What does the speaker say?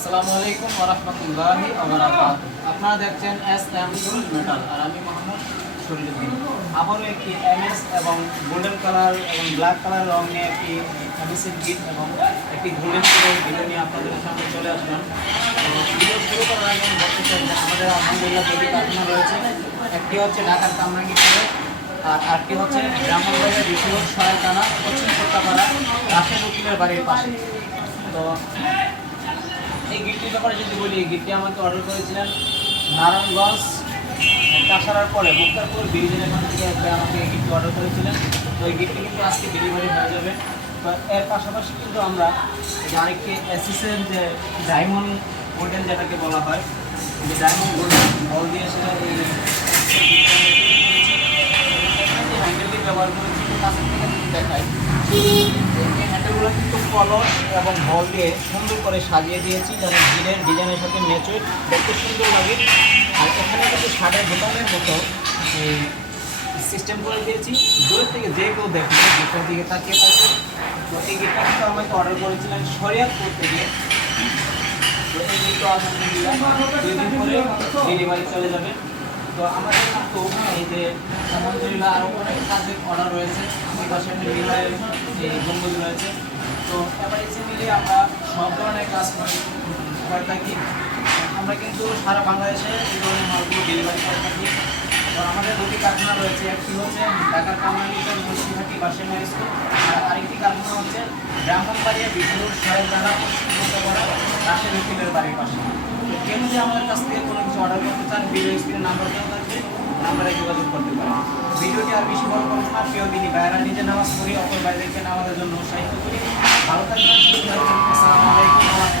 আসসালামু আলাইকুম ওয়া রাহমাতুল্লাহি ওয়া বারাকাতুহু। আপনারা দেখছেন এসএম মেটাল আর আমি মোহাম্মদ শরীফুদ্দিন। আবারও একটি এমএস এবং গোল্ডেন কালার এবং ব্ল্যাক কালার রং নিয়ে একটি এমএসএর গিট এবং একটি গোল্ডেন কালার ভিডিও নিয়ে আপনাদের সামনে চলে আসলাম। ভিডিও শুরু করার আগে আমি বলতে চাই যে আমাদের আলহামদুলিল্লাহ দুটি কারখানা রয়েছে। একটি হচ্ছে ঢাকার কামরাঙ্গীরপুরে আর আরেকটি হচ্ছে ব্রাহ্মণবাড়িয়া বিশ্বরোড সহায়তানা পশ্চিম সত্তাপাড়া রাশেদ উকিলের বাড়ির পাশে। তো এই গিফটটির ব্যাপারে যদি বলি, এই গিফটটি আমাকে অর্ডার করেছিলেন নারায়ণগঞ্জ কাছাড়ার পরে মুক্তারপুর ব্রিজের এখান থেকে আমাকে এই গিফটটি অর্ডার করেছিলেন। তো এই গিফটটি কিন্তু আজকে ডেলিভারি হয়ে যাবে। তো এর পাশাপাশি কিন্তু আমরা যে আরেকটি অ্যাসিসের যে ডায়মন্ড গোল্ডেন যেটাকে বলা হয়, যে ডায়মন্ড গোল্ডেন বল দিয়ে সেটা এই হ্যান্ডেলটি ব্যবহার করেছি। কাছের থেকে দেখাই, এই হ্যান্ডেলগুলো কিন্তু কলর এবং বল দিয়ে সুন্দর করে সাজিয়ে দিয়েছি যেন গিরের ডিজাইনের সাথে ম্যাচুয়েট দেখতে সুন্দর লাগে। আর এখানে কিন্তু শার্টের বোতামের মতো এই সিস্টেম করে দিয়েছি, দূর থেকে যে কেউ দেখবে গিফটের দিকে তাকিয়ে থাকে। তো এই গিফটটা কিন্তু আমাকে অর্ডার করেছিলেন শরিয়তপুর থেকে। তো এই গিফটটা আলহামদুলিল্লাহ 2 দিন পরে ডেলিভারি চলে যাবে। তো আমাদের কিন্তু এই যে আলহামদুলিল্লাহ আরও অনেক কাজের অর্ডার রয়েছে, আমার পাশে ডেলিভারির এই গম্বুজ রয়েছে। তো এবার এসে মিলিয়ে আমরা সব ধরনের কাজ করে থাকি। আমরা কিন্তু সারা বাংলাদেশে এই ধরনের মালগুলো ডেলিভারি করে থাকি। তো আমাদের দুটি কারখানা রয়েছে, একটি হচ্ছে ঢাকার কামরাঙ্গীরপুর মুন্সিহাটি বাসেনা স্কুল আর আরেকটি কারখানা হচ্ছে ব্রাহ্মণবাড়িয়া বিষ্ণুর সহায়তানা পশ্চিম সত্তাপাড়া রাশেদ উকিলের বাড়ির পাশে। তো কেউ যদি আমাদের কাছ থেকে কোনো কিছু অর্ডার করতে চান, ভিডিও স্ক্রিনে নাম্বার দেওয়া থাকবে, নাম্বারে যোগাযোগ করতে পারেন। ভিডিওটি আর বেশি বড় করবো না, প্রিয় দিনই বাইরা নিজে নামাজ পড়ি, অপর বাইরেকে নামাজের জন্য উৎসাহিত করি। ভালো থাকবেন, সুস্থ থাকবেন। আসসালামু আলাইকুম।